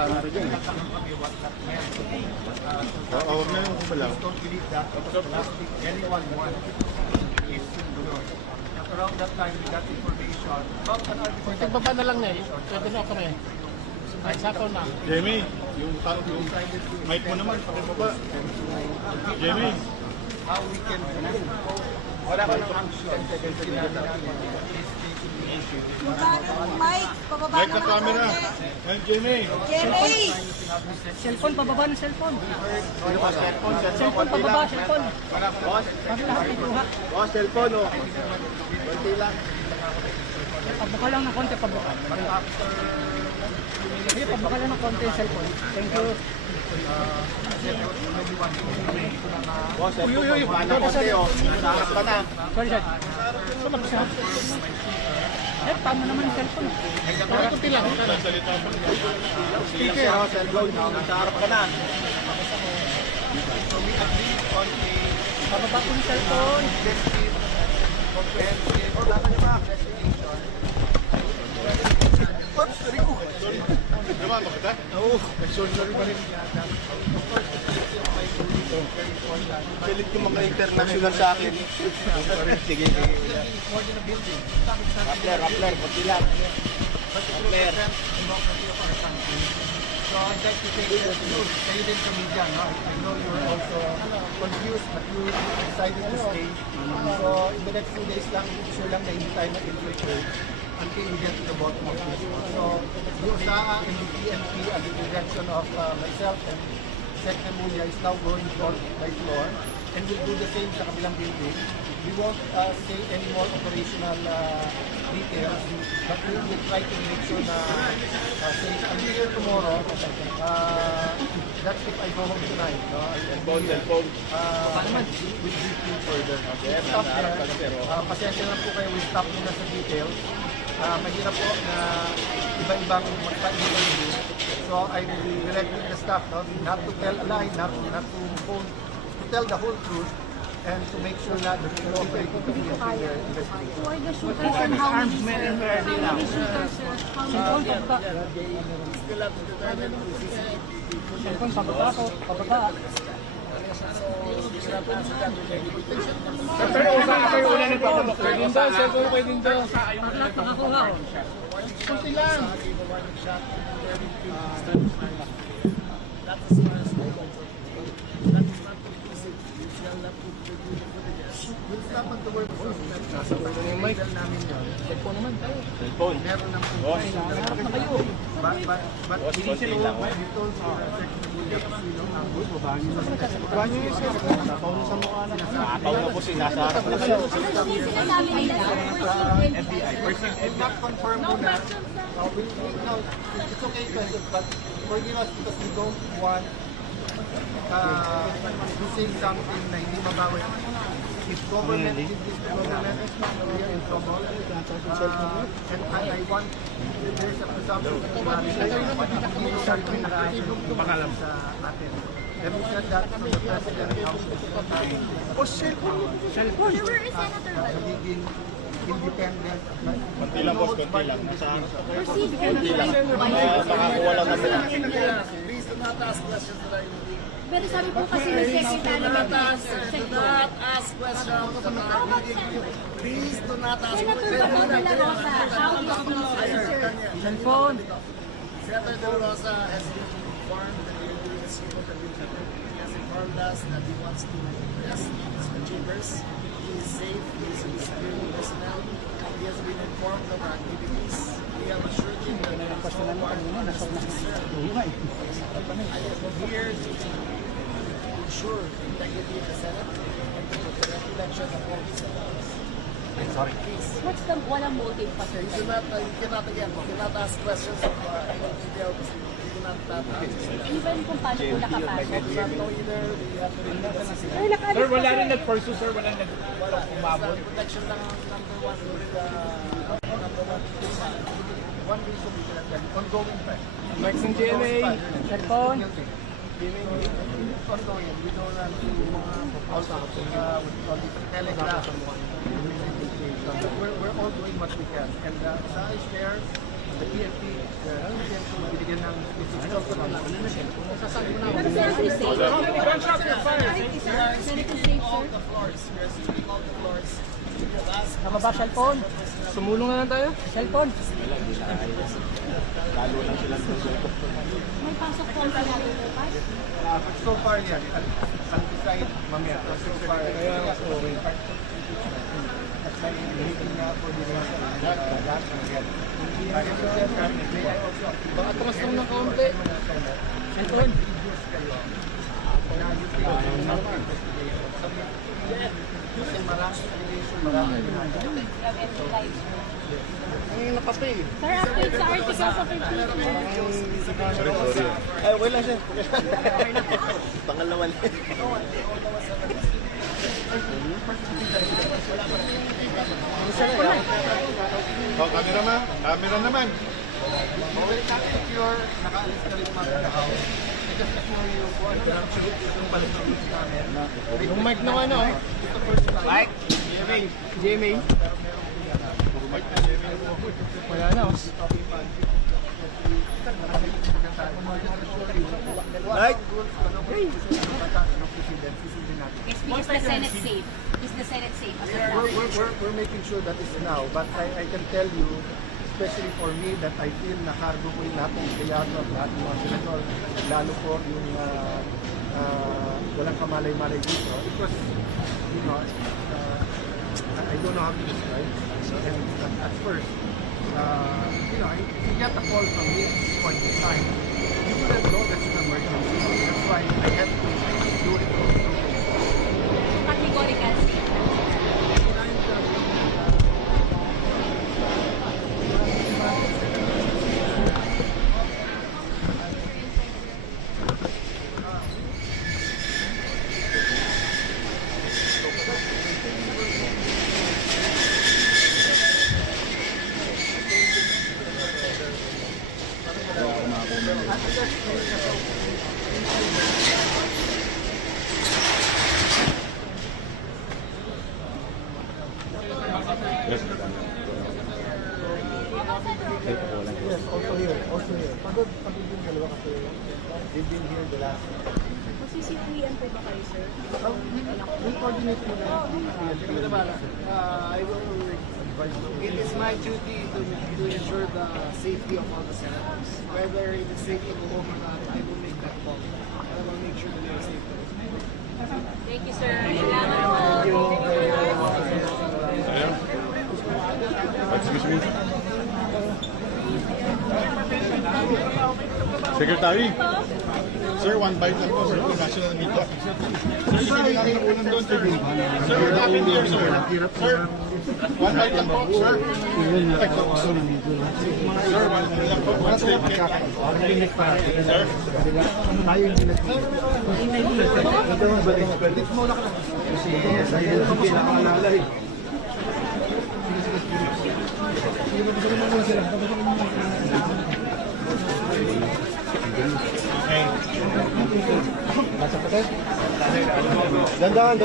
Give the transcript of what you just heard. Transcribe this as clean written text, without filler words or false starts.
camera dyan. Oo, huwag na yung kumalaw. Around that time, we got information about an artificial... Pagbaba na lang niya, pwede na kami. Ay, sakaw na. Jamie, yung mic mo naman, pakibaba. Jamie. How we can... Wala ka ng action. Mike, pababa Mic na na camera. Ayun, Jamie. Jamie! Cellphone, pababa ng cellphone. Cellphone, Pababa, cellphone. Boss, Para lahat ikuha. boss, cellphone, oh. Konti lang. Pabuka lang ng konti, pabuka. Sige, pabuka lang ng konti yung cellphone. Thank you. Boss, cellphone, paano konti, oh. Nakakap ka na. Sorry, sir. Sulap siya. Eh, tama naman yung cellphone. Para kunti lang. Salita pa. Speaker, cellphone, nasa harap ka na. Pababa ko yung cellphone. Oops, sorry ko. Diba, makita? Oo, sorry pa rin. Pilit yung mga international sa akin. Sige, sige. Rappler, pati lang. Rappler. So I'd like to take this news. Kayo din sa media, no? I know you're also confused, but you decided to stay. So in the next 2 days lang, sure lang na hindi tayo mag-infiltrate until we get to the bottom of this. So yung USAA and the PNP under the direction of myself and Sec Nemulia is now going floor by floor, and we'll do the same sa kabilang building. We won't say any more operational details, but we will try to make sure na safe until tomorrow. That's if I go home tonight. No? Cellphone. We'll brief you further. Stop there. Pasensya lang po kayo, we'll stop muna sa details. Mahirap po na iba-ibang magpa-interview. So I will be directing the staff not to tell a lie, not to tell the whole truth, and to make sure that the cooperate with the investigation. For the shooters and how many shooters, sir? How many? Cellphone, pababa ko. Pababa. Pero usaha kayo ulan ng pababa. Pwede din daw, cellphone pwede din daw. Lahat nakakuha. Kunti lang. We'll stop at the work first. Nasa ulo na yung mic. Namin yun. Cellphone naman tayo. Cellphone. Meron ng Boss. Harap na kayo. But Boss, konti lang. we told Sec Nemulia Casino na babangin na Nakataon na po si nasa harap na kayo. Sinasabi nila, We'll not confirm muna. No, it's okay questions, but forgive us because we don't want to say something na hindi mabawi. If government did this to government, we are in trouble. And I want, there's a presumption that hindi ko sabi na pangalam sa atin. Let me said that from the President House. Cellphone. where is Senator Bato? Magiging independent. Konti lang, boss, konti lang. Nasa harap. Proceed. Konti lang. Makakuha lang kami. Pero sabi po kasi ni Secretary Do not ask questions. Please do not ask Senator Bato de la Rosa, how is the sir? Cellphone. Senator De La Rosa has been informed that we are doing a secret review. He has informed us that he wants to rest in his chambers. He is safe, he is with security personnel. He has been informed of our activities. We have assured him that there is no part of us concern. I am here to ensure the integrity of the Senate and to the election of all the senators. Sorry. Please. What's the walang motive pa, sir? You cannot ask questions of any details. You do not ask. Even kung paano po nakapasok. Do not know either. You have to read the Sir, nakaalis Sir, po wala sir. rin nag-pursue, sir. Wala umabot. protection ng number one with number one. One reason we cannot tell you, ongoing pa. Max ng GMA. Cellphone. Ongoing. We don't have to also telegraph. We're all doing what we can. And as I share, the PNP, binigyan ng sasabi mo na Pero Senator is safe. Gunshot your fire. Senator is safe, sir. The floors. We are sweeping all the floors. We have asked Nababa cellphone. Sumulong na lang tayo. Cellphone. May pasok po ang sinabi ko, Pas. So far yan, ang decide mamaya. So far, kaya okay. At may meeting na po din lahat ng yan. Atras lang ng kaunti. Cellphone. Ang nakape. Sir, update sa article sa 15. Sorry. Ay, okay lang siya. Pangalawa lang. Oh, camera naman. Okay, if you're nakaalis na rin mga taga-house, just secure yung kung ano lang yung balik ng news namin. Yung mic na ano. Mike! Jamie. Wala na. Mike! Is the Senate safe? Is the Senate safe? As of now? We're making sure that is now, but I can tell you, especially for me, that I feel na cargo ko yung lahat ng empleyado at lahat ng mga senador, lalo po yung walang kamalay-malay dito. Because, you know, I don't know how to describe. And at first, you know, if you get a call from me at this point in time, you wouldn't know that's an emergency. That's why I have to do it. Categorical safe. Yes, also here. Pagod yung dalawa kasi they've been here the last. CCTV po ba kayo, sir? We'll coordinate mo na I will. It is my duty to ensure the safety of all the senators. Whether it is safe to go home or not, I will make that call. I will make sure that they are safe. Thank you, sir. Thank you. Excuse me. Secretary. Sir, one bite lang po, sir. National media. Sir, sige lang ang unang doon, sir. Sir, what happened here, sir? Sir, one bite lang po, sir. Sir, one bite lang po. One step. Sir. tayo yung ginagawa. Dito muna ka lang. Kasi ayun ang pinakaalala eh. Okay. Dandahan.